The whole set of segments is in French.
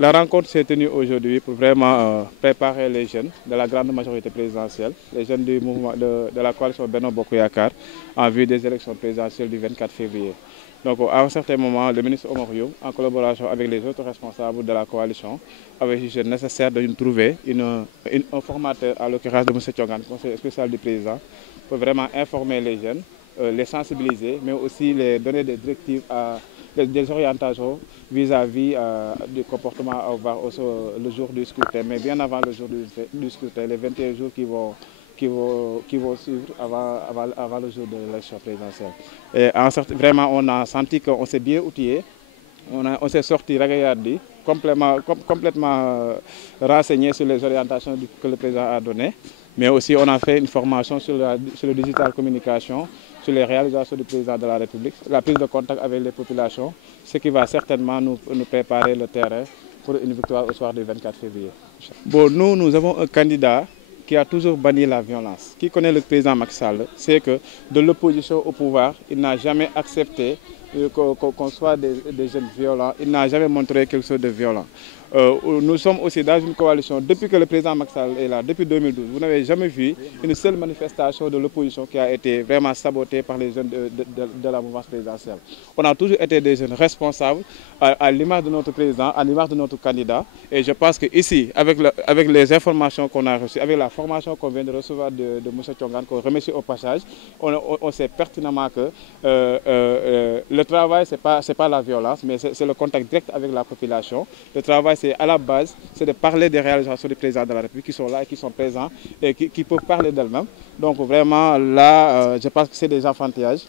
La rencontre s'est tenue aujourd'hui pour vraiment préparer les jeunes de la grande majorité présidentielle, les jeunes du mouvement de la coalition Benno Bokk Yakaar en vue des élections présidentielles du 24 février. Donc à un certain moment, le ministre Oumar Youm, en collaboration avec les autres responsables de la coalition, avait jugé nécessaire de nous trouver un formateur, à l'occurrence de M. Thiongane, conseiller spécial du président, pour vraiment informer les jeunes, les sensibiliser, mais aussi les donner des directives, des orientations vis-à-vis du comportement à avoir le jour du scrutin, mais bien avant le jour du scrutin, les 21 jours qui vont suivre avant le jour de l'élection présidentielle. Et vraiment, on a senti qu'on s'est bien outillé, on s'est sorti ragaillardi, complètement renseigné sur les orientations que le président a données, mais aussi on a fait une formation sur le digital communication, sur les réalisations du président de la République, la prise de contact avec les populations, ce qui va certainement nous préparer le terrain pour une victoire au soir du 24 février. Bon, nous avons un candidat qui a toujours banni la violence. Qui connaît le président Macky Sall, c'est que de l'opposition au pouvoir, il n'a jamais accepté qu'on soit des jeunes violents, il n'a jamais montré quelque chose de violent. Nous sommes aussi dans une coalition, depuis que le président Macky Sall est là, depuis 2012, vous n'avez jamais vu une seule manifestation de l'opposition qui a été vraiment sabotée par les jeunes de la mouvance présidentielle. On a toujours été des jeunes responsables, à l'image de notre président, à l'image de notre candidat, et je pense qu'ici, avec les informations qu'on a reçues, avec la formation qu'on vient de recevoir de M. Thiongane, qu'on remercie au passage, on sait pertinemment que le travail, ce n'est pas la violence, mais c'est le contact direct avec la population. Le travail, c'est à la base, c'est de parler des réalisations du président de la République qui sont là et qui sont présents et qui peuvent parler d'elles-mêmes. Donc vraiment, là, je pense que c'est des enfantillages.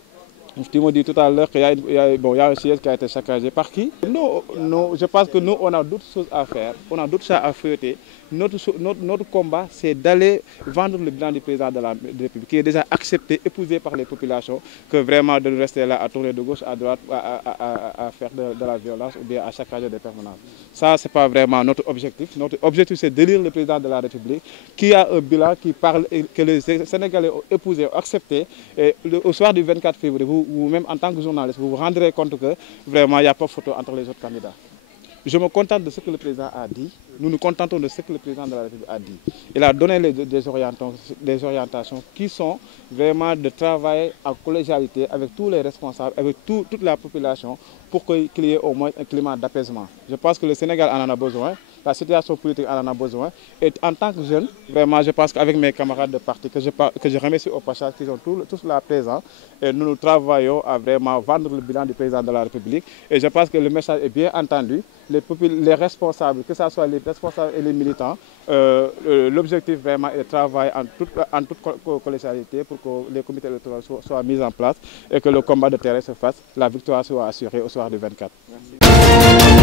Tu me dis tout à l'heure qu'il y a un siège qui a été saccagé. Par qui? Je pense que nous, on a d'autres choses à faire, on a d'autres choses à feuilleter. Notre combat, c'est d'aller vendre le bilan du président de la République, qui est déjà accepté, épousé par les populations, que vraiment de rester là à tourner de gauche à droite, à faire de la violence ou bien à saccager des permanences. Ça, ce n'est pas vraiment notre objectif. Notre objectif, c'est d'élire le président de la République, qui a un bilan qui parle, que les Sénégalais ont épousé, ont accepté. Et au soir du 24 février, vous-même en tant que journaliste, vous vous rendrez compte que vraiment il n'y a pas photo entre les autres candidats. Je me contente de ce que le président a dit. Nous nous contentons de ce que le président de la République a dit. Il a donné des orientations qui sont vraiment de travailler en collégialité avec tous les responsables, avec toute la population, pour qu'il y ait au moins un climat d'apaisement. Je pense que le Sénégal en a besoin, la situation politique en a besoin. Et en tant que jeune, vraiment, je pense qu'avec mes camarades de parti, que je remercie au passage, qui sont tous là présents, et nous travaillons à vraiment vendre le bilan du président de la République. Et je pense que le message est bien entendu. Les responsables, que ce soit les responsables et les militants, l'objectif vraiment est de travailler en toute collégialité pour que les comités électoraux soient mis en place et que le combat de terrain se fasse, la victoire soit assurée au soir du 24. Merci.